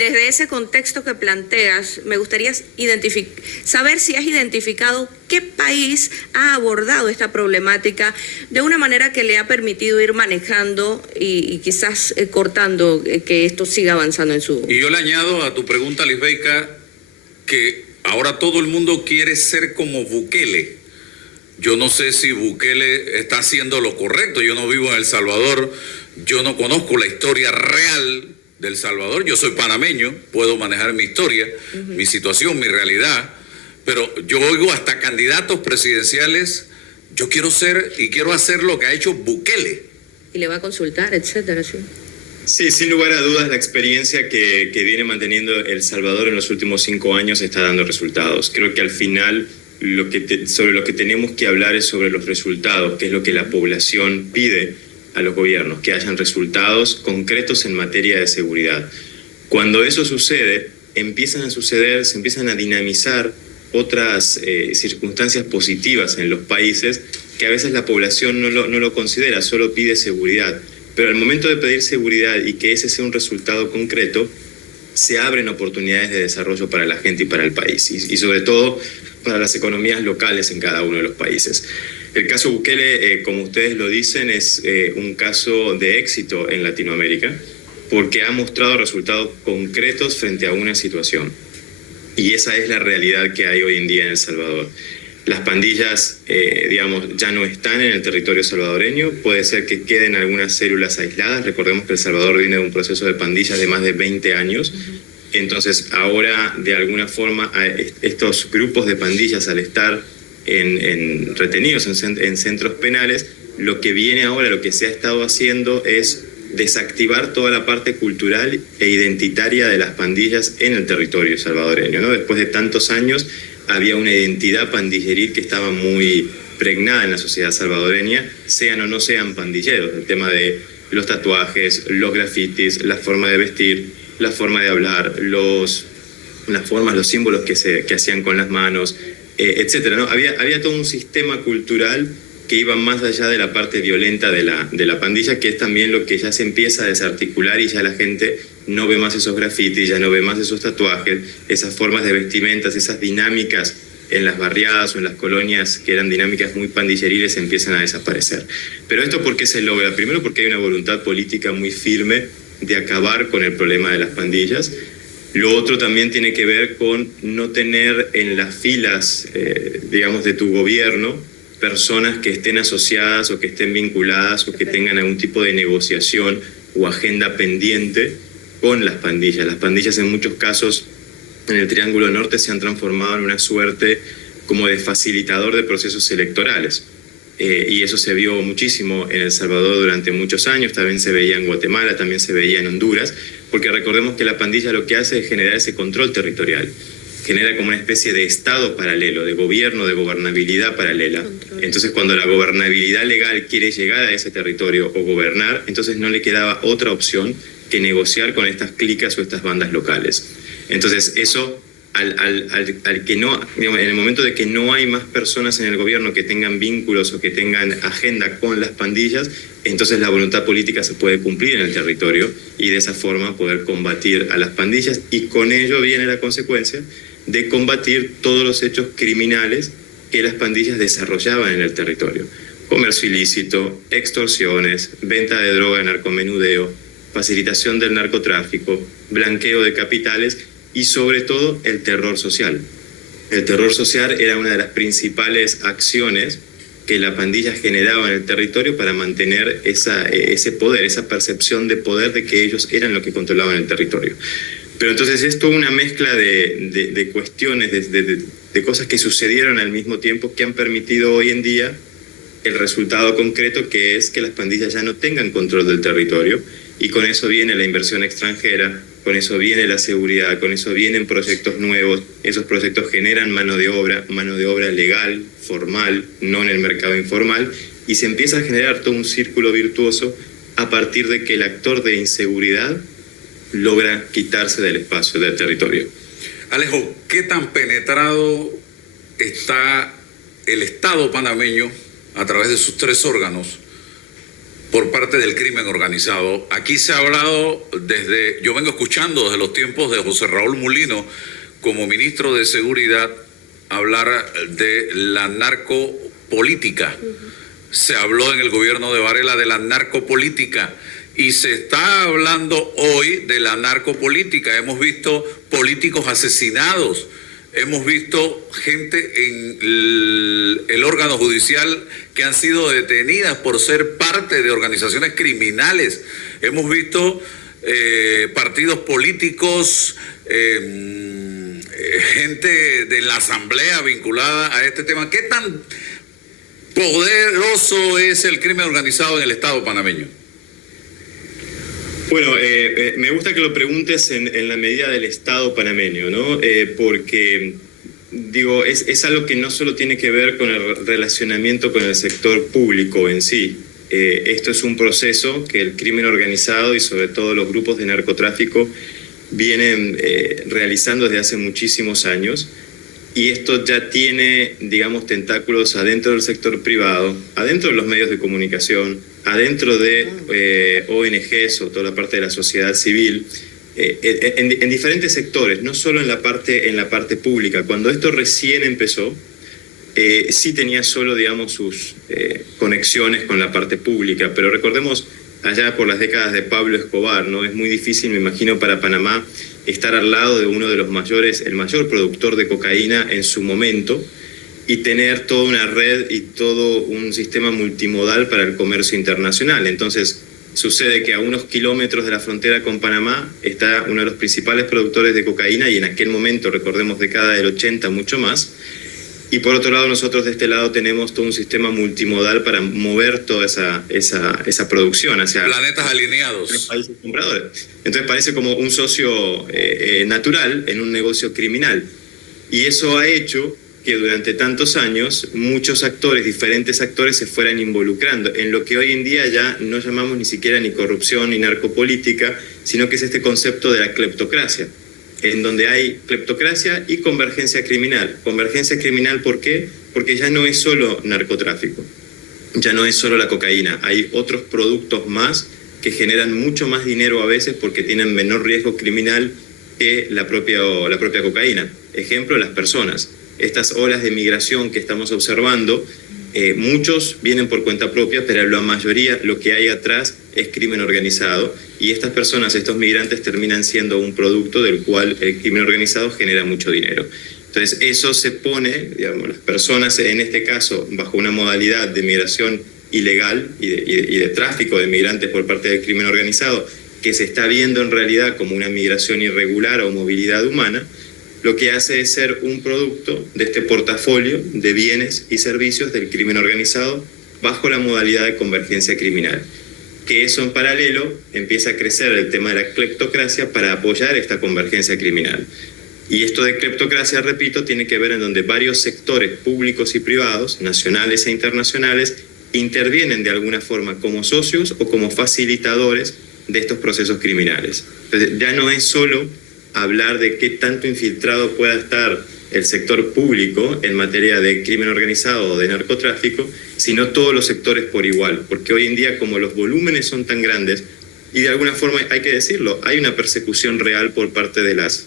Desde ese contexto que planteas, me gustaría saber si has identificado qué país ha abordado esta problemática de una manera que le ha permitido ir manejando y quizás cortando que esto siga avanzando en su... Y yo le añado a tu pregunta, Lisbeth, que ahora todo el mundo quiere ser como Bukele. Yo no sé si Bukele está haciendo lo correcto. Yo no vivo en El Salvador, yo no conozco la historia real del Salvador. Yo soy panameño, puedo manejar mi historia, mi situación, mi realidad, pero yo oigo hasta candidatos presidenciales, yo quiero ser y quiero hacer lo que ha hecho Bukele. Y le va a consultar, etcétera, sí. Sí, sin lugar a dudas, la experiencia que viene manteniendo El Salvador en los últimos 5 años está dando resultados. Creo que al final sobre lo que tenemos que hablar es sobre los resultados, que es lo que la población pide a los gobiernos, que hayan resultados concretos en materia de seguridad. Cuando eso sucede, se empiezan a dinamizar otras circunstancias positivas en los países que a veces la población no lo considera, solo pide seguridad. Pero al momento de pedir seguridad y que ese sea un resultado concreto, se abren oportunidades de desarrollo para la gente y para el país, y sobre todo para las economías locales en cada uno de los países. El caso Bukele, como ustedes lo dicen, es un caso de éxito en Latinoamérica porque ha mostrado resultados concretos frente a una situación. Y esa es la realidad que hay hoy en día en El Salvador. Las pandillas, ya no están en el territorio salvadoreño. Puede ser que queden algunas células aisladas. Recordemos que El Salvador viene de un proceso de pandillas de más de 20 años. Entonces, ahora, de alguna forma, estos grupos de pandillas, al estar retenidos en centros penales, lo que viene ahora, lo que se ha estado haciendo es desactivar toda la parte cultural e identitaria de las pandillas en el territorio salvadoreño, ¿no? Después de tantos años había una identidad pandilleril que estaba muy pregnada en la sociedad salvadoreña, sean o no sean pandilleros. El tema de los tatuajes, los grafitis, la forma de vestir, la forma de hablar, los símbolos que hacían con las manos, etcétera, ¿no? Había todo un sistema cultural que iba más allá de la parte violenta de la pandilla, que es también lo que ya se empieza a desarticular y ya la gente no ve más esos grafitis, ya no ve más esos tatuajes, esas formas de vestimentas, esas dinámicas en las barriadas o en las colonias que eran dinámicas muy pandilleriles empiezan a desaparecer. Pero esto, ¿por qué se logra? Primero, porque hay una voluntad política muy firme de acabar con el problema de las pandillas. Lo otro también tiene que ver con no tener en las filas, de tu gobierno, personas que estén asociadas o que estén vinculadas o que tengan algún tipo de negociación o agenda pendiente con las pandillas. Las pandillas en muchos casos en el Triángulo Norte se han transformado en una suerte como de facilitador de procesos electorales. Y eso se vio muchísimo en El Salvador durante muchos años, también se veía en Guatemala, también se veía en Honduras, porque recordemos que la pandilla lo que hace es generar ese control territorial, genera como una especie de estado paralelo, de gobierno, de gobernabilidad paralela. Entonces, cuando la gobernabilidad legal quiere llegar a ese territorio o gobernar, entonces no le quedaba otra opción que negociar con estas clicas o estas bandas locales. Entonces, eso, al que no, en el momento de que no hay más personas en el gobierno que tengan vínculos o que tengan agenda con las pandillas, entonces la voluntad política se puede cumplir en el territorio y de esa forma poder combatir a las pandillas, y con ello viene la consecuencia de combatir todos los hechos criminales que las pandillas desarrollaban en el territorio. Comercio ilícito, extorsiones, venta de droga, narcomenudeo, facilitación del narcotráfico, blanqueo de capitales y sobre todo el terror social. El terror social era una de las principales acciones que la pandilla generaba en el territorio para mantener ese poder, esa percepción de poder de que ellos eran los que controlaban el territorio. Pero entonces es toda una mezcla de cuestiones, de cosas que sucedieron al mismo tiempo que han permitido hoy en día el resultado concreto, que es que las pandillas ya no tengan control del territorio, y con eso viene la inversión extranjera, con eso viene la seguridad, con eso vienen proyectos nuevos. Esos proyectos generan mano de obra legal, formal, no en el mercado informal, y se empieza a generar todo un círculo virtuoso a partir de que el actor de inseguridad logra quitarse del espacio, del territorio. Alejo, ¿qué tan penetrado está el Estado panameño a través de sus 3 órganos por parte del crimen organizado. Aquí se ha hablado yo vengo escuchando desde los tiempos de José Raúl Mulino como ministro de Seguridad hablar de la narcopolítica. Se habló en el gobierno de Varela de la narcopolítica y se está hablando hoy de la narcopolítica. Hemos visto políticos asesinados, hemos visto gente en el órgano judicial que han sido detenidas por ser parte de organizaciones criminales. Hemos visto partidos políticos, gente de la asamblea vinculada a este tema. ¿Qué tan poderoso es el crimen organizado en el Estado panameño? Bueno, me gusta que lo preguntes en la medida del Estado panameño, ¿no? Porque, digo, es algo que no solo tiene que ver con el relacionamiento con el sector público en sí. Esto es un proceso que el crimen organizado y sobre todo los grupos de narcotráfico vienen realizando desde hace muchísimos años. Y esto ya tiene, digamos, tentáculos adentro del sector privado, adentro de los medios de comunicación, adentro de ONGs o toda la parte de la sociedad civil, en diferentes sectores, no solo en la parte pública. Cuando esto recién empezó, sí tenía solo, digamos, sus conexiones con la parte pública, pero recordemos allá por las décadas de Pablo Escobar, ¿no? Es muy difícil, me imagino, para Panamá estar al lado de uno de los mayores, el mayor productor de cocaína en su momento, y tener toda una red y todo un sistema multimodal para el comercio internacional. Entonces, sucede que a unos kilómetros de la frontera con Panamá está uno de los principales productores de cocaína, y en aquel momento, recordemos, década del 80, mucho más. Y por otro lado, nosotros de este lado tenemos todo un sistema multimodal para mover toda esa producción hacia planetas alineados. Los países compradores. Entonces parece como un socio natural en un negocio criminal. Y eso ha hecho que durante tantos años muchos actores, diferentes actores, se fueran involucrando en lo que hoy en día ya no llamamos ni siquiera ni corrupción ni narcopolítica, sino que es este concepto de la cleptocracia, en donde hay cleptocracia y convergencia criminal. Convergencia criminal, ¿por qué? Porque ya no es solo narcotráfico, ya no es solo la cocaína, hay otros productos más que generan mucho más dinero a veces porque tienen menor riesgo criminal que la propia cocaína. Ejemplo, las personas. Estas olas de migración que estamos observando, muchos vienen por cuenta propia, pero la mayoría, lo que hay atrás es crimen organizado, y estas personas, estos migrantes, terminan siendo un producto del cual el crimen organizado genera mucho dinero. Entonces eso se pone, digamos, las personas en este caso bajo una modalidad de migración ilegal y de tráfico de migrantes por parte del crimen organizado, que se está viendo en realidad como una migración irregular o movilidad humana, lo que hace es ser un producto de este portafolio de bienes y servicios del crimen organizado bajo la modalidad de convergencia criminal. Que eso en paralelo empieza a crecer el tema de la cleptocracia para apoyar esta convergencia criminal. Y esto de cleptocracia, repito, tiene que ver en donde varios sectores públicos y privados, nacionales e internacionales, intervienen de alguna forma como socios o como facilitadores de estos procesos criminales. Entonces, ya no es solo hablar de qué tanto infiltrado pueda estar el sector público en materia de crimen organizado o de narcotráfico, sino todos los sectores por igual, porque hoy en día, como los volúmenes son tan grandes, y de alguna forma hay que decirlo, hay una persecución real por parte de las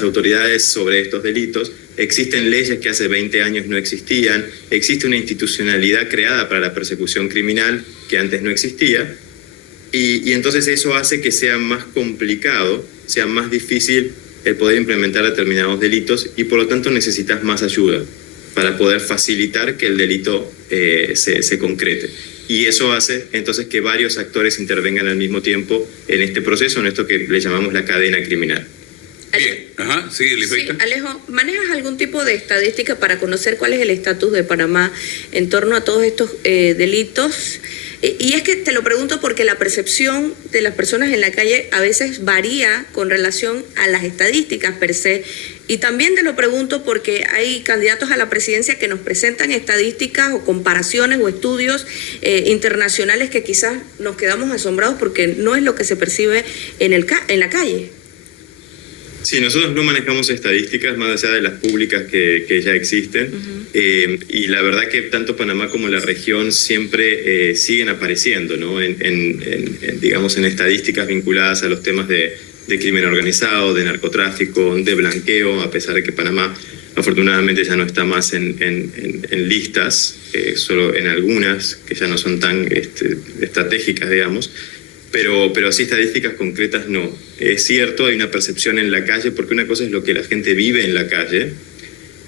autoridades sobre estos delitos. Existen leyes que hace 20 años no existían, existe una institucionalidad creada para la persecución criminal que antes no existía, y entonces eso hace que sea más complicado, sea más difícil el poder implementar determinados delitos, y por lo tanto necesitas más ayuda para poder facilitar que el delito se concrete. Y eso hace entonces que varios actores intervengan al mismo tiempo en este proceso, en esto que le llamamos la cadena criminal. Bien, ajá, sí, Elizabeth. Sí, Alejo, ¿manejas algún tipo de estadística para conocer cuál es el estatus de Panamá en torno a todos estos delitos? Y es que te lo pregunto porque la percepción de las personas en la calle a veces varía con relación a las estadísticas per se. Y también te lo pregunto porque hay candidatos a la presidencia que nos presentan estadísticas o comparaciones o estudios internacionales que quizás nos quedamos asombrados porque no es lo que se percibe en la calle. Sí, nosotros no manejamos estadísticas más allá de las públicas que ya existen. Y la verdad que tanto Panamá como la región siempre siguen apareciendo, ¿no? Digamos, en estadísticas vinculadas a los temas de crimen organizado, de narcotráfico, de blanqueo, a pesar de que Panamá afortunadamente ya no está más en listas, solo en algunas que ya no son tan estratégicas, digamos. Pero así estadísticas concretas no. Es cierto, hay una percepción en la calle, porque una cosa es lo que la gente vive en la calle,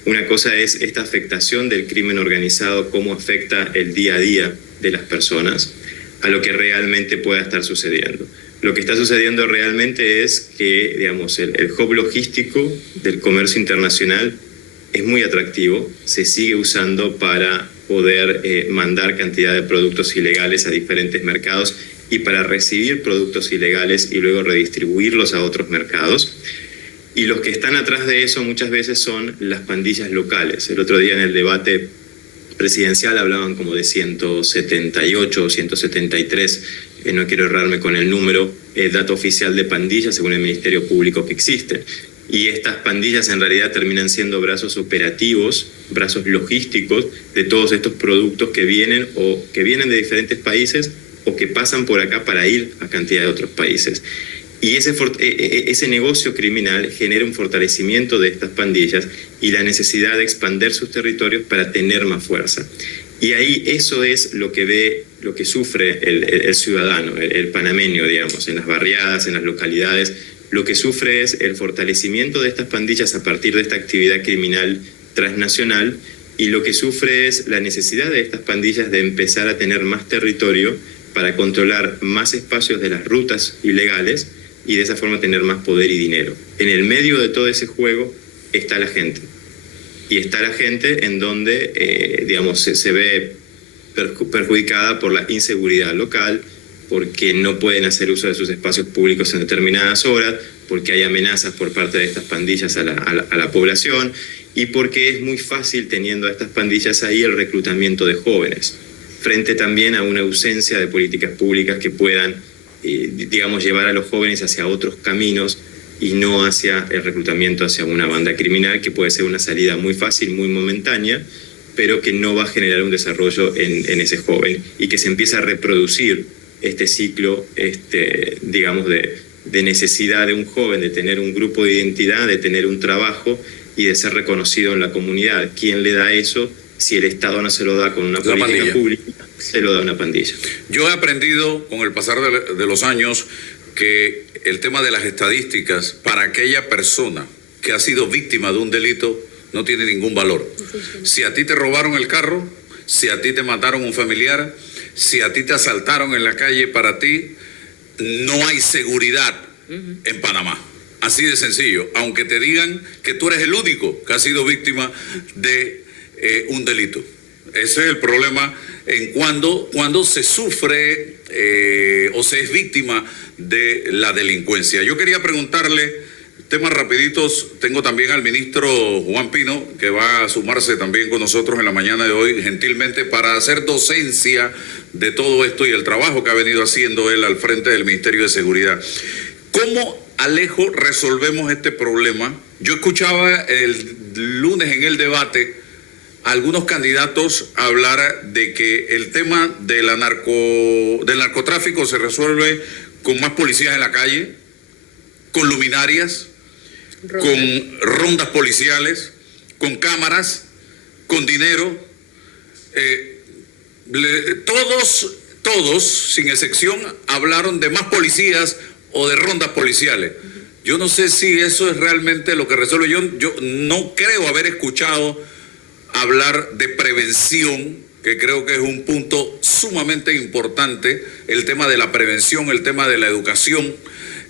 una cosa es esta afectación del crimen organizado, cómo afecta el día a día de las personas a lo que realmente pueda estar sucediendo. Lo que está sucediendo realmente es que, digamos, el hub logístico del comercio internacional es muy atractivo, se sigue usando para poder mandar cantidad de productos ilegales a diferentes mercados y para recibir productos ilegales y luego redistribuirlos a otros mercados. Y los que están atrás de eso muchas veces son las pandillas locales. El otro día en el debate presidencial hablaban como de 178 o 173, no quiero errarme con el número, dato oficial de pandillas según el Ministerio Público que existe. Y estas pandillas en realidad terminan siendo brazos operativos, brazos logísticos de todos estos productos que vienen de diferentes países o que pasan por acá para ir a cantidad de otros países. Y ese negocio criminal genera un fortalecimiento de estas pandillas y la necesidad de expandir sus territorios para tener más fuerza. Y ahí eso es lo que sufre el ciudadano, el panameño, digamos, en las barriadas, en las localidades. Lo que sufre es el fortalecimiento de estas pandillas a partir de esta actividad criminal transnacional, y lo que sufre es la necesidad de estas pandillas de empezar a tener más territorio para controlar más espacios de las rutas ilegales y de esa forma tener más poder y dinero. En el medio de todo ese juego está la gente. Y está la gente en donde, digamos, se ve perjudicada por la inseguridad local, porque no pueden hacer uso de sus espacios públicos en determinadas horas, porque hay amenazas por parte de estas pandillas a la población, y porque es muy fácil, teniendo a estas pandillas ahí, el reclutamiento de jóvenes, frente también a una ausencia de políticas públicas que puedan, digamos, llevar a los jóvenes hacia otros caminos y no hacia el reclutamiento hacia una banda criminal, que puede ser una salida muy fácil, muy momentánea, pero que no va a generar un desarrollo en ese joven, y que se empieza a reproducir este ciclo, digamos, de necesidad de un joven de tener un grupo de identidad, de tener un trabajo y de ser reconocido en la comunidad. ¿Quién le da eso? Si el Estado no se lo da con una política pública, se lo da una pandilla. Yo he aprendido con el pasar de los años que el tema de las estadísticas para aquella persona que ha sido víctima de un delito no tiene ningún valor. Si a ti te robaron el carro, si a ti te mataron un familiar, si a ti te asaltaron en la calle, para ti no hay seguridad en Panamá. Así de sencillo, aunque te digan que tú eres el único que ha sido víctima de un delito. Ese es el problema en cuando se sufre o se es víctima de la delincuencia. Yo quería preguntarle temas rapiditos. Tengo también al ministro Juan Pino, que va a sumarse también con nosotros en la mañana de hoy, gentilmente, para hacer docencia de todo esto y el trabajo que ha venido haciendo él al frente del Ministerio de Seguridad. ¿Cómo, Alejo, resolvemos este problema? Yo escuchaba el lunes en el debate a algunos candidatos hablar de que el tema de del narcotráfico se resuelve con más policías en la calle, con luminarias, con rondas policiales, con cámaras, con dinero. Todos, sin excepción, hablaron de más policías o de rondas policiales. Yo no sé si eso es realmente lo que resuelve. Yo no creo haber escuchado hablar de prevención, que creo que es un punto sumamente importante, el tema de la prevención, el tema de la educación,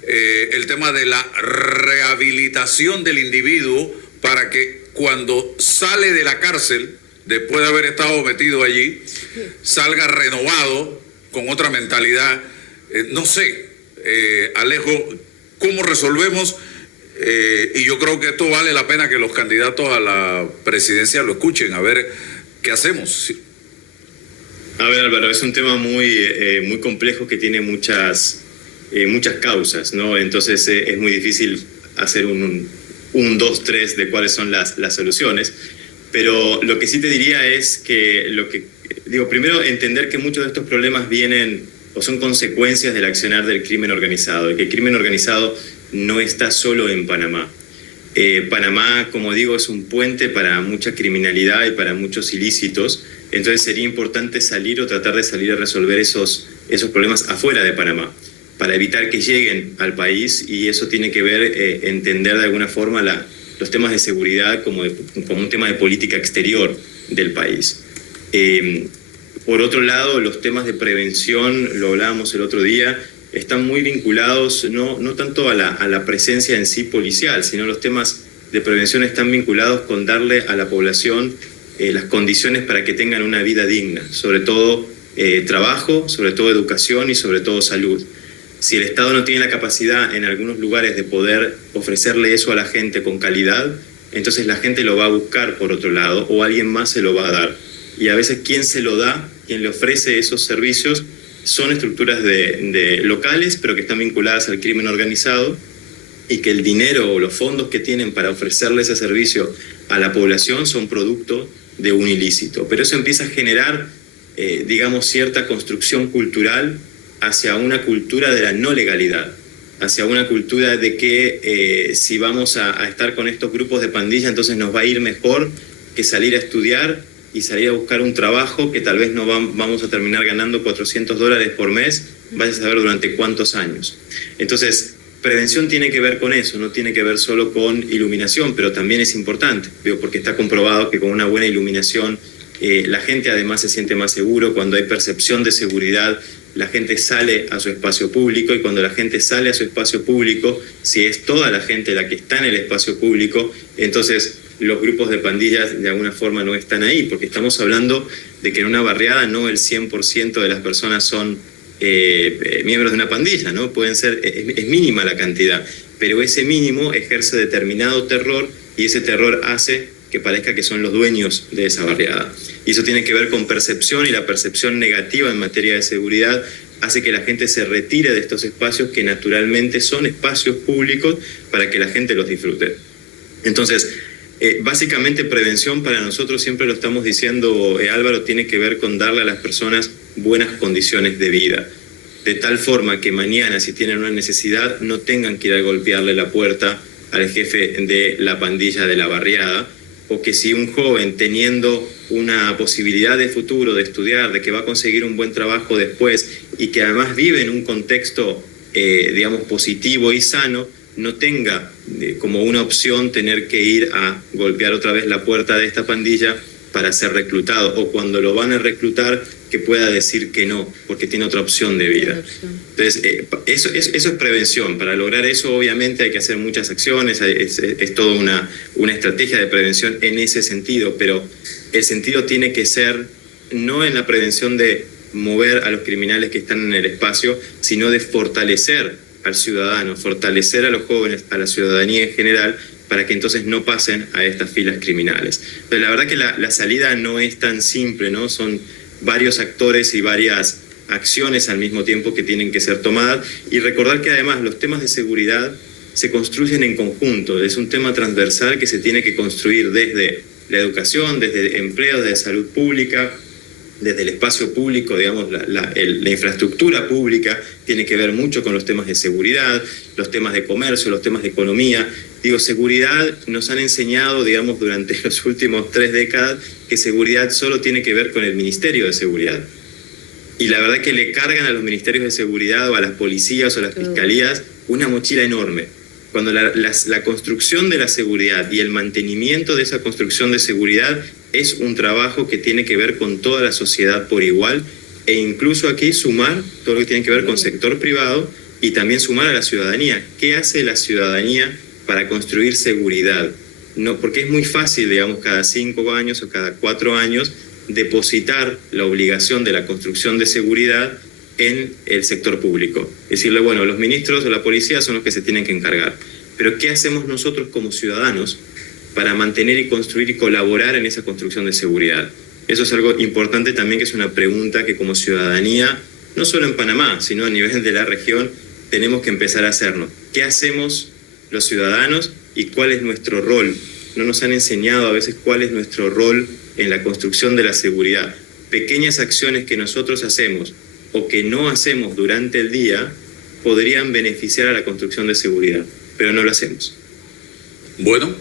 el tema de la rehabilitación del individuo para que cuando sale de la cárcel, después de haber estado metido allí, salga renovado, con otra mentalidad. No sé, Alejo, ¿cómo resolvemos? Y yo creo que esto vale la pena que los candidatos a la presidencia lo escuchen, a ver qué hacemos. A ver, Álvaro, es un tema muy complejo que tiene muchas causas, ¿no? Entonces es muy difícil hacer un 2, 3 de cuáles son las soluciones. Pero lo que sí te diría es que primero entender que muchos de estos problemas vienen o son consecuencias del accionar del crimen organizado, y que el crimen organizado no está solo en Panamá. Panamá, como digo, es un puente para mucha criminalidad y para muchos ilícitos, entonces sería importante salir o tratar de salir a resolver esos problemas afuera de Panamá, para evitar que lleguen al país, y eso tiene que ver, entender de alguna forma los temas de seguridad como un tema de política exterior del país. Por otro lado, los temas de prevención, lo hablábamos el otro día, están muy vinculados no tanto a la presencia en sí policial, sino los temas de prevención están vinculados con darle a la población las condiciones para que tengan una vida digna, sobre todo trabajo, sobre todo educación y sobre todo salud. Si el Estado no tiene la capacidad en algunos lugares de poder ofrecerle eso a la gente con calidad, entonces la gente lo va a buscar por otro lado o alguien más se lo va a dar. Y a veces quien se lo da, quien le ofrece esos servicios, son estructuras de locales, pero que están vinculadas al crimen organizado, y que el dinero o los fondos que tienen para ofrecerle ese servicio a la población son producto de un ilícito. Pero eso empieza a generar, cierta construcción cultural hacia una cultura de la no legalidad, hacia una cultura de que si vamos a estar con estos grupos de pandilla, entonces nos va a ir mejor que salir a estudiar y salir a buscar un trabajo que tal vez no vamos a terminar ganando $400 por mes, vaya a saber durante cuántos años. Entonces, prevención tiene que ver con eso, no tiene que ver solo con iluminación, pero también es importante, porque está comprobado que con una buena iluminación la gente además se siente más seguro. Cuando hay percepción de seguridad, la gente sale a su espacio público, y cuando la gente sale a su espacio público, si es toda la gente la que está en el espacio público, entonces los grupos de pandillas de alguna forma no están ahí, porque estamos hablando de que en una barriada no el 100% de las personas son miembros de una pandilla, ¿no? Pueden ser, es mínima la cantidad, pero ese mínimo ejerce determinado terror, y ese terror hace que parezca que son los dueños de esa barriada. Y eso tiene que ver con percepción, y la percepción negativa en materia de seguridad hace que la gente se retire de estos espacios que naturalmente son espacios públicos para que la gente los disfrute. Entonces, básicamente prevención para nosotros, siempre lo estamos diciendo, Álvaro, tiene que ver con darle a las personas buenas condiciones de vida, de tal forma que mañana, si tienen una necesidad, no tengan que ir a golpearle la puerta al jefe de la pandilla de la barriada, o que si un joven, teniendo una posibilidad de futuro, de estudiar, de que va a conseguir un buen trabajo después, y que además vive en un contexto, positivo y sano, no tenga como una opción tener que ir a golpear otra vez la puerta de esta pandilla para ser reclutado, o cuando lo van a reclutar, que pueda decir que no, porque tiene otra opción de vida. Entonces, eso es prevención. Para lograr eso, obviamente, hay que hacer muchas acciones, es toda una estrategia de prevención en ese sentido, pero el sentido tiene que ser no en la prevención de mover a los criminales que están en el espacio, sino de fortalecer al ciudadano, fortalecer a los jóvenes, a la ciudadanía en general, para que entonces no pasen a estas filas criminales. Pero la verdad que la salida no es tan simple, ¿no? Son varios actores y varias acciones al mismo tiempo que tienen que ser tomadas, y recordar que además los temas de seguridad se construyen en conjunto. Es un tema transversal que se tiene que construir desde la educación, desde empleos, desde salud pública, desde el espacio público, la infraestructura pública tiene que ver mucho con los temas de seguridad, los temas de comercio, los temas de economía. Seguridad, nos han enseñado, durante las últimas 3 décadas, que seguridad solo tiene que ver con el Ministerio de Seguridad. Y la verdad que le cargan a los ministerios de seguridad o a las policías o a las fiscalías una mochila enorme. Cuando la construcción de la seguridad y el mantenimiento de esa construcción de seguridad es un trabajo que tiene que ver con toda la sociedad por igual, e incluso aquí sumar todo lo que tiene que ver con sector privado, y también sumar a la ciudadanía. ¿Qué hace la ciudadanía para construir seguridad? No, porque es muy fácil, cada 5 años o cada 4 años, depositar la obligación de la construcción de seguridad en el sector público. Decirle, bueno, los ministros o la policía son los que se tienen que encargar. Pero ¿qué hacemos nosotros como ciudadanos para mantener y construir y colaborar en esa construcción de seguridad? Eso es algo importante también, que es una pregunta que como ciudadanía, no solo en Panamá, sino a nivel de la región, tenemos que empezar a hacernos. ¿Qué hacemos los ciudadanos y cuál es nuestro rol. No nos han enseñado a veces cuál es nuestro rol en la construcción de la seguridad. Pequeñas acciones que nosotros hacemos o que no hacemos durante el día podrían beneficiar a la construcción de seguridad, pero no lo hacemos. Bueno,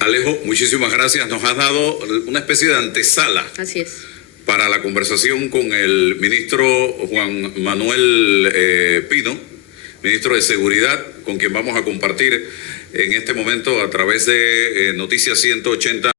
Alejo, muchísimas gracias. Nos has dado una especie de antesala Así es. para la conversación con el ministro Juan Manuel Pino, ministro de Seguridad, con quien vamos a compartir en este momento a través de Noticias 180.